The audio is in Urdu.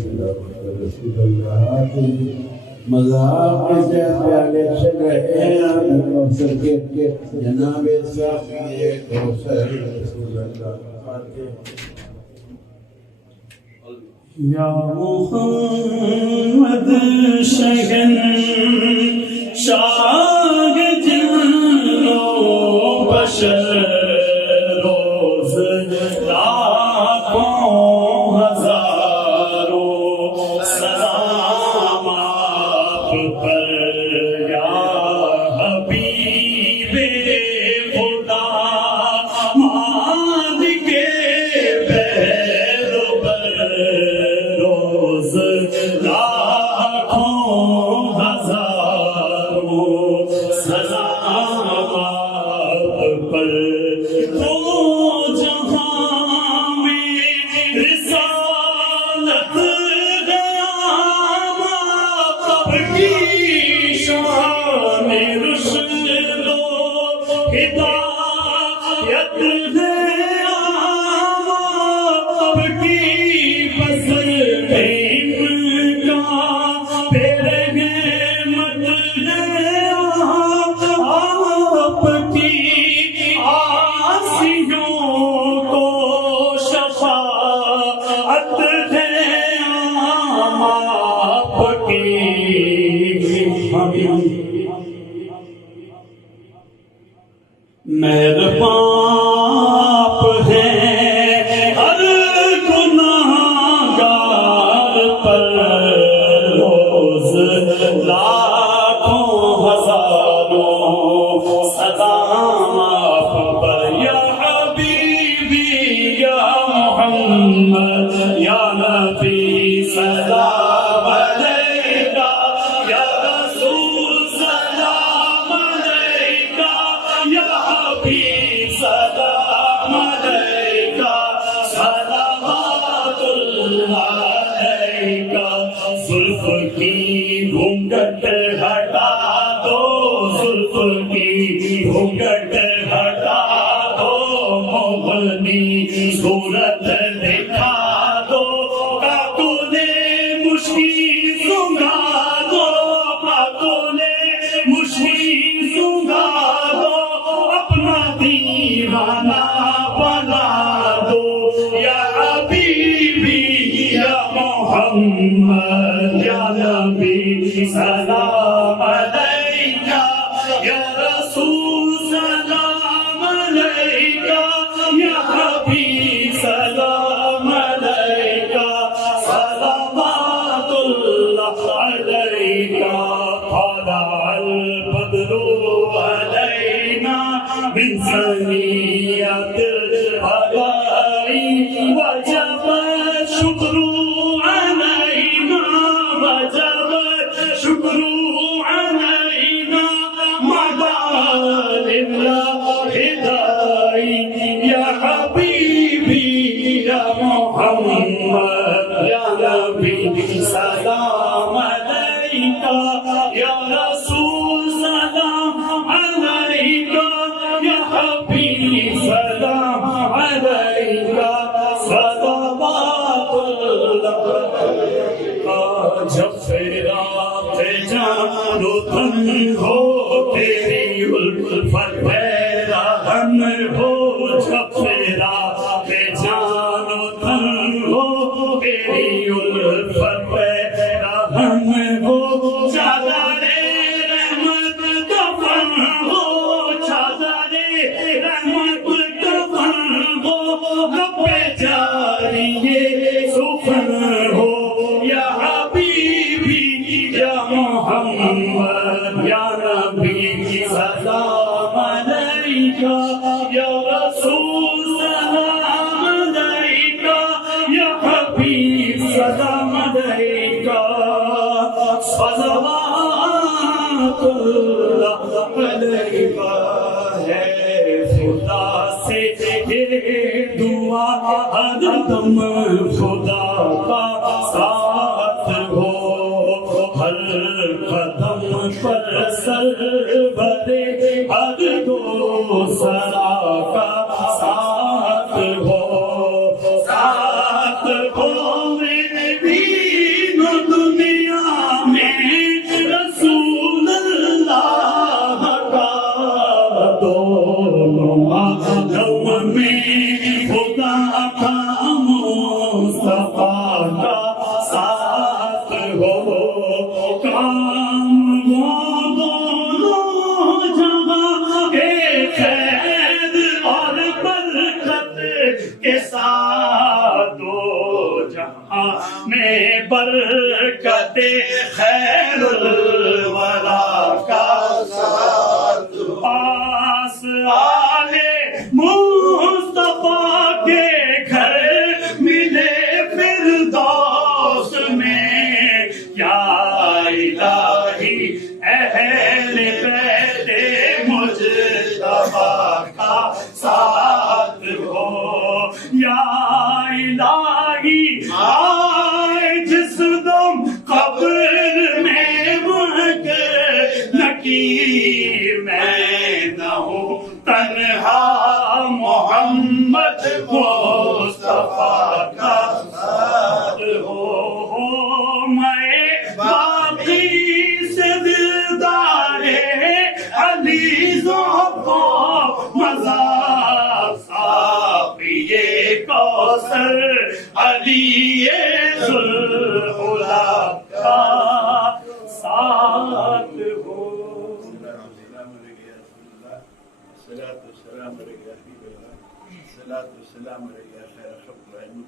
رسول اللہ مذاق سے پیالے سے رہے کوثر کے جناب ساقی کوثر رسول اللہ یا محمد شہن شاہ جنو بشر روز لاکھوں ہزاروں سلام آپ پر یا حبیب خدا مالک بیر بر روز لاکھوں ہزاروں سلام آپ پر تو جہاں میں رسالت قیام آپ کی شان رشد و ہدایت ہے آپ کی بسر میں ان کا رحمت ہے آپ کی آسیوں کو شفاعت ہے آپ کی مہربان ہیں ہر گناہگار پر روز لاکھوں ہزاروں سلام آپ پر یا حبیبی یا محمد یا نبی سلام علیکہ یا رسول سلام علیکہ یا حبیب سلام علیکہ صلوات اللہ علیکہ زلف کی گھونگھٹ ہٹا دو زلف کی گھونگھٹ ہٹا دو موہنی صورت دکھا دو کاتوں نے مشکل سنگا دو کاتوں نے مشکل سنگا دو اپنا دیوانہ بنا دو یا حبیبی یا محمد یا نبی سلام علیکہ یا رسول سلام علیکہ یا حبیب سلام علیکہ صلوات اللہ علیکہ طلع البدر علینا من ثنیات الوداع وجب الشکر علینا وجب الشکر علینا مدى لله داعی یا حبیبی یا محمد یا نبی سلام علیکہ یا رسول سلام علیکہ یا حبیب سلام علیکہ صلوات اللہ جب فراق جان و تن ہو تیری الفت پیراہن ہو جب فراق جان و تن ہو تیری الفت پیراہن ہو چادر رحمت کفن ہو چادر رحمت کفن ہو رب جاری سخن ہو یا حبیبی یا محمد یا نبی سلام علیکہ یا رسول سلام علیکہ یا حبیب سلام علیکہ صلوات اللہ علیکہ ہے خدا سے یہ دعا ہر دم خدا کا ساتھ ہو ہر قدم پر سرور ہر دو سرا کا ساتھ ہو میرے بھی دنیا میں رسول اللہ کا دونوں عالم میں خدا کا مصطفیٰ کا ساتھ ہو کام وہ دونوں جگہ کے خیر اور برکت کے ساتھ دو جہاں میں برکت خیر الورا کا ساتھ پاس آلے مصطفیٰ کے گھر ملے فردوس میں یا الہی اہل بیت مجتبیٰ کا ساتھ ہو یا الہی آئے جس دم قبر میں مگر نکیر میں نہ ہوں تنہا محمد مصطفیٰ کا ساتھ ہو میں باقی سے دلدار علی کو مزار ساقیے کوثر علی ذوالعلا کا ساتھ ہو الصلاة والسلام عليك يا حبيب الله الصلاة والسلام عليك يا خير خلق الله